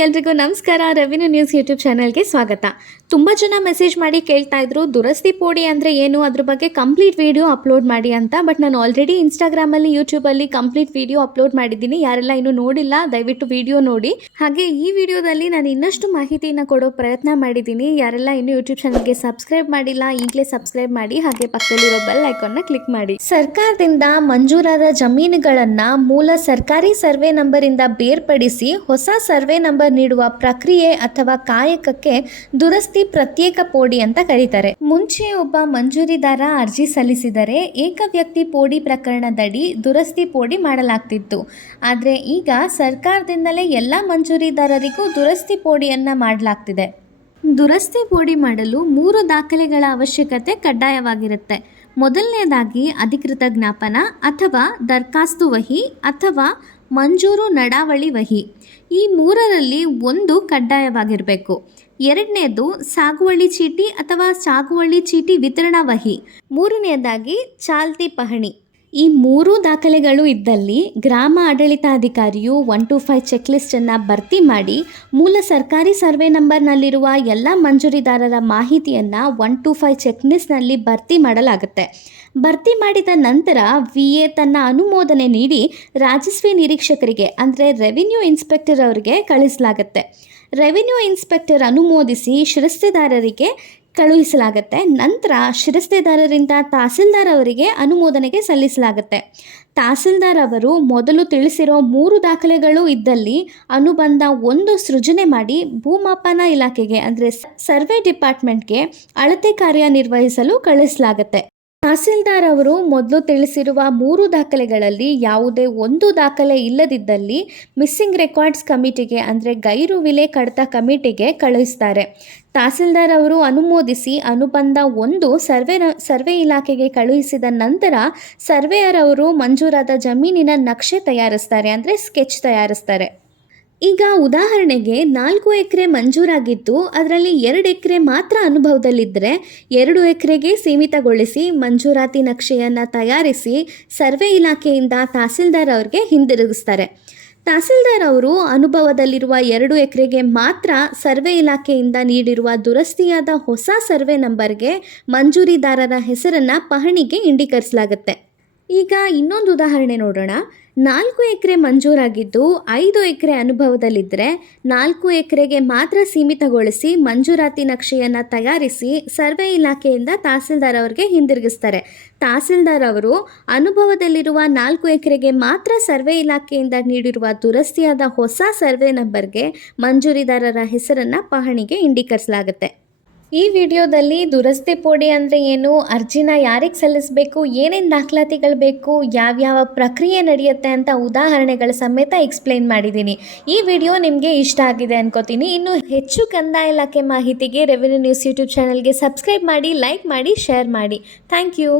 Morning ಎಲ್ರಿಗೂ ನಮಸ್ಕಾರ. Revenue news YouTube ಚಾನಲ್ಗೆ ಸ್ವಾಗತ. ತುಂಬ ಜನ ಮೆಸೇಜ್ ಮಾಡಿ ಕೇಳ್ತಾ ಇದ್ರು ದುರಸ್ತಿ ಪೋಡಿ ಅಂದರೆ ಏನು, ಅದ್ರ ಬಗ್ಗೆ ಕಂಪ್ಲೀಟ್ ವಿಡಿಯೋ ಅಪ್ಲೋಡ್ ಮಾಡಿ ಅಂತ. ಬಟ್ ನಾನು ಆಲ್ರೆಡಿ ಇನ್ಸ್ಟಾಗ್ರಾಮಲ್ಲಿ ಯೂಟ್ಯೂಬಲ್ಲಿ ಕಂಪ್ಲೀಟ್ ವಿಡಿಯೋ ಅಪ್ಲೋಡ್ ಮಾಡಿದ್ದೀನಿ. ಯಾರೆಲ್ಲ ಇನ್ನೂ ನೋಡಿಲ್ಲ ದಯವಿಟ್ಟು ವಿಡಿಯೋ ನೋಡಿ. ಹಾಗೆ ಈ ವಿಡಿಯೋದಲ್ಲಿ ನಾನು ಇನ್ನಷ್ಟು ಮಾಹಿತಿಯನ್ನು ಕೊಡೋ ಪ್ರಯತ್ನ ಮಾಡಿದ್ದೀನಿ. ಯಾರೆಲ್ಲ ಇನ್ನೂ ಯೂಟ್ಯೂಬ್ ಚಾನಲ್ಗೆ ಸಬ್ಸ್ಕ್ರೈಬ್ ಮಾಡಿಲ್ಲ ಈಗಲೇ ಸಬ್ಸ್ಕ್ರೈಬ್ ಮಾಡಿ, ಹಾಗೆ ಪಕ್ಕದಲ್ಲಿರೋ ಬೆಲ್ ಐಕಾನ್ನ ಕ್ಲಿಕ್ ಮಾಡಿ. ಸರ್ಕಾರದಿಂದ ಮಂಜೂರಾದ ಜಮೀನುಗಳನ್ನು ಮೂಲ ಸರ್ಕಾರಿ ಸರ್ವೆ ನಂಬರಿಂದ ಬೇರ್ಪಡಿಸಿ ಹೊಸ ಸರ್ವೆ ನಂಬರ್ ನೀಡುವ ಪ್ರಕ್ರಿಯೆ ಅಥವಾ ಕಾಯಕಕ್ಕೆ ದುರಸ್ತಿ ಪ್ರತ್ಯೇಕ ಪೋಡಿ ಅಂತ ಕರೀತಾರೆ. ಮುಂಚೆ ಒಬ್ಬ ಮಂಜೂರಿದಾರ ಅರ್ಜಿ ಸಲ್ಲಿಸಿದರೆ ಏಕ ವ್ಯಕ್ತಿ ಪೋಡಿ ಪ್ರಕರಣದಡಿ ದುರಸ್ತಿ ಪೋಡಿ ಮಾಡಲಾಗ್ತಿತ್ತು. ಆದರೆ ಈಗ ಸರ್ಕಾರದಿಂದಲೇ ಎಲ್ಲ ಮಂಜೂರಿದಾರರಿಗೂ ದುರಸ್ತಿ ಪೋಡಿಯನ್ನ ಮಾಡಲಾಗ್ತಿದೆ. ದುರಸ್ತಿ ಪೋಡಿ ಮಾಡಲು 3 ದಾಖಲೆಗಳ ಅವಶ್ಯಕತೆ ಕಡ್ಡಾಯವಾಗಿರುತ್ತೆ. ಮೊದಲನೇದಾಗಿ ಅಧಿಕೃತ ಜ್ಞಾಪನ ಅಥವಾ ದರ್ಖಾಸ್ತು ವಹಿ ಅಥವಾ ಮಂಜೂರು ನಡಾವಳಿ ವಹಿ. ಈ 3ರಲ್ಲಿ ಒಂದು ಕಡ್ಡಾಯವಾಗಿರಬೇಕು. ಎರಡನೇದು ಸಾಗುವಳಿ ಚೀಟಿ ಅಥವಾ ಸಾಗುವಳಿ ಚೀಟಿ ವಿತರಣಾ ವಹಿ. ಮೂರನೆಯದಾಗಿ ಚಾಲ್ತಿ ಪಹಣಿ. ಈ 3 ದಾಖಲೆಗಳು ಇದ್ದಲ್ಲಿ ಗ್ರಾಮ ಆಡಳಿತಾಧಿಕಾರಿಯು 1 to 5 ಚೆಕ್ ಲಿಸ್ಟನ್ನು ಭರ್ತಿ ಮಾಡಿ ಮೂಲ ಸರ್ಕಾರಿ ಸರ್ವೆ ನಂಬರ್ನಲ್ಲಿರುವ ಎಲ್ಲ ಮಂಜೂರಿದಾರರ ಮಾಹಿತಿಯನ್ನು 1 to 5 ಚೆಕ್ ಲಿಸ್ಟ್ನಲ್ಲಿ ಭರ್ತಿ ಮಾಡಲಾಗುತ್ತೆ. ಭರ್ತಿ ಮಾಡಿದ ನಂತರ VA ತನ್ನ ಅನುಮೋದನೆ ನೀಡಿ ರಾಜಸ್ವ ನಿರೀಕ್ಷಕರಿಗೆ ಅಂದರೆ ರೆವಿನ್ಯೂ ಇನ್ಸ್ಪೆಕ್ಟರ್ ಅವರಿಗೆ ಕಳಿಸಲಾಗುತ್ತೆ. Revenue inspector ಅನುಮೋದಿಸಿ ಶಿರಸ್ತೆದಾರರಿಗೆ ಕಳುಹಿಸಲಾಗುತ್ತೆ. ನಂತರ ಶಿರಸ್ತೆದಾರರಿಂದ ತಹಸೀಲ್ದಾರ್ ಅವರಿಗೆ ಅನುಮೋದನೆಗೆ ಸಲ್ಲಿಸಲಾಗುತ್ತೆ. ತಹಸೀಲ್ದಾರ್ ಅವರು ಮೊದಲು ತಿಳಿಸಿರೋ 3 ದಾಖಲೆಗಳು ಇದ್ದಲ್ಲಿ ಅನುಬಂಧ 1 ಸೃಜನೆ ಮಾಡಿ ಭೂಮಾಪನ ಇಲಾಖೆಗೆ ಅಂದರೆ ಸರ್ವೆ ಡಿಪಾರ್ಟ್ಮೆಂಟ್ಗೆ ಅಳತೆ ಕಾರ್ಯ ನಿರ್ವಹಿಸಲು ಕಳಿಸಲಾಗುತ್ತೆ. ತಹಸೀಲ್ದಾರ್ ಅವರು ಮೊದಲು ತಿಳಿಸಿರುವ 3 ದಾಖಲೆಗಳಲ್ಲಿ ಯಾವುದೇ ಒಂದು ದಾಖಲೆ ಇಲ್ಲದಿದ್ದಲ್ಲಿ ಮಿಸ್ಸಿಂಗ್ ರೆಕಾರ್ಡ್ಸ್ ಕಮಿಟಿಗೆ ಅಂದರೆ ಗೈರು ವಿಲೆ ಕಡತ ಕಮಿಟಿಗೆ ಕಳುಹಿಸ್ತಾರೆ. ತಹಸೀಲ್ದಾರ್ ಅವರು ಅನುಮೋದಿಸಿ ಅನುಬಂಧ 1 ಸರ್ವೆ ಇಲಾಖೆಗೆ ಕಳುಹಿಸಿದ ನಂತರ ಸರ್ವೇಯರ್ ಅವರು ಮಂಜೂರಾದ ಜಮೀನಿನ ನಕ್ಷೆ ತಯಾರಿಸ್ತಾರೆ ಅಂದರೆ ಸ್ಕೆಚ್ ತಯಾರಿಸ್ತಾರೆ. ಈಗ ಉದಾಹರಣೆಗೆ 4 ಎಕರೆ ಮಂಜೂರಾಗಿದ್ದು ಅದರಲ್ಲಿ 2 ಎಕರೆ ಮಾತ್ರ ಅನುಭವದಲ್ಲಿದ್ದರೆ 2 ಎಕರೆಗೆ ಸೀಮಿತಗೊಳಿಸಿ ಮಂಜೂರಾತಿ ನಕ್ಷೆಯನ್ನು ತಯಾರಿಸಿ ಸರ್ವೆ ಇಲಾಖೆಯಿಂದ ತಹಸೀಲ್ದಾರ್ ಅವರಿಗೆ ಹಿಂದಿರುಗಿಸ್ತಾರೆ. ತಹಸೀಲ್ದಾರ್ ಅವರು ಅನುಭವದಲ್ಲಿರುವ 2 ಎಕರೆಗೆ ಮಾತ್ರ ಸರ್ವೆ ಇಲಾಖೆಯಿಂದ ನೀಡಿರುವ ದುರಸ್ತಿಯಾದ ಹೊಸ ಸರ್ವೆ ನಂಬರ್ಗೆ ಮಂಜೂರಿದಾರರ ಹೆಸರನ್ನು ಪಹಣಿಗೆ ಇಂಡಿಕರಿಸಲಾಗುತ್ತೆ. ಈಗ ಇನ್ನೊಂದು ಉದಾಹರಣೆ ನೋಡೋಣ. 4 ಎಕರೆ ಮಂಜೂರಾಗಿದ್ದು 5 ಎಕರೆ ಅನುಭವದಲ್ಲಿದ್ದರೆ 4 ಎಕರೆಗೆ ಮಾತ್ರ ಸೀಮಿತಗೊಳಿಸಿ ಮಂಜೂರಾತಿ ನಕ್ಷೆಯನ್ನು ತಯಾರಿಸಿ ಸರ್ವೆ ಇಲಾಖೆಯಿಂದ ತಹಸೀಲ್ದಾರ್ ಅವರಿಗೆ ಹಿಂದಿರುಗಿಸ್ತಾರೆ. ತಹಸೀಲ್ದಾರ್ ಅವರು ಅನುಭವದಲ್ಲಿರುವ 4 ಎಕರೆಗೆ ಮಾತ್ರ ಸರ್ವೆ ಇಲಾಖೆಯಿಂದ ನೀಡಿರುವ ದುರಸ್ತಿಯಾದ ಹೊಸ ಸರ್ವೆ ನಂಬರ್ಗೆ ಮಂಜೂರಿದಾರರ ಹೆಸರನ್ನು ಪಹಣಿಗೆ ಇಂಡಿಕರಿಸಲಾಗುತ್ತೆ. ಈ ವಿಡಿಯೋದಲ್ಲಿ ದುರಸ್ತಿ ಪೋಡಿ ಅಂದರೆ ಏನು, ಅರ್ಜಿನ ಯಾರಿಗೆ ಸಲ್ಲಿಸಬೇಕು, ಏನೇನು ದಾಖಲಾತಿಗಳು ಬೇಕು, ಯಾವ್ಯಾವ ಪ್ರಕ್ರಿಯೆ ನಡೆಯುತ್ತೆ ಅಂತ ಉದಾಹರಣೆಗಳ ಸಮೇತ ಎಕ್ಸ್ಪ್ಲೈನ್ ಮಾಡಿದ್ದೀನಿ. ಈ ವಿಡಿಯೋ ನಿಮಗೆ ಇಷ್ಟ ಆಗಿದೆ ಅನ್ಕೋತೀನಿ. ಇನ್ನು ಹೆಚ್ಚು ಕಂದಾಯ ಇಲಾಖೆ ಮಾಹಿತಿಗೆ ರೆವಿನ್ಯೂ ನ್ಯೂಸ್ ಯೂಟ್ಯೂಬ್ ಚಾನಲ್ಗೆ ಸಬ್ಸ್ಕ್ರೈಬ್ ಮಾಡಿ, ಲೈಕ್ ಮಾಡಿ, ಶೇರ್ ಮಾಡಿ. Thank you.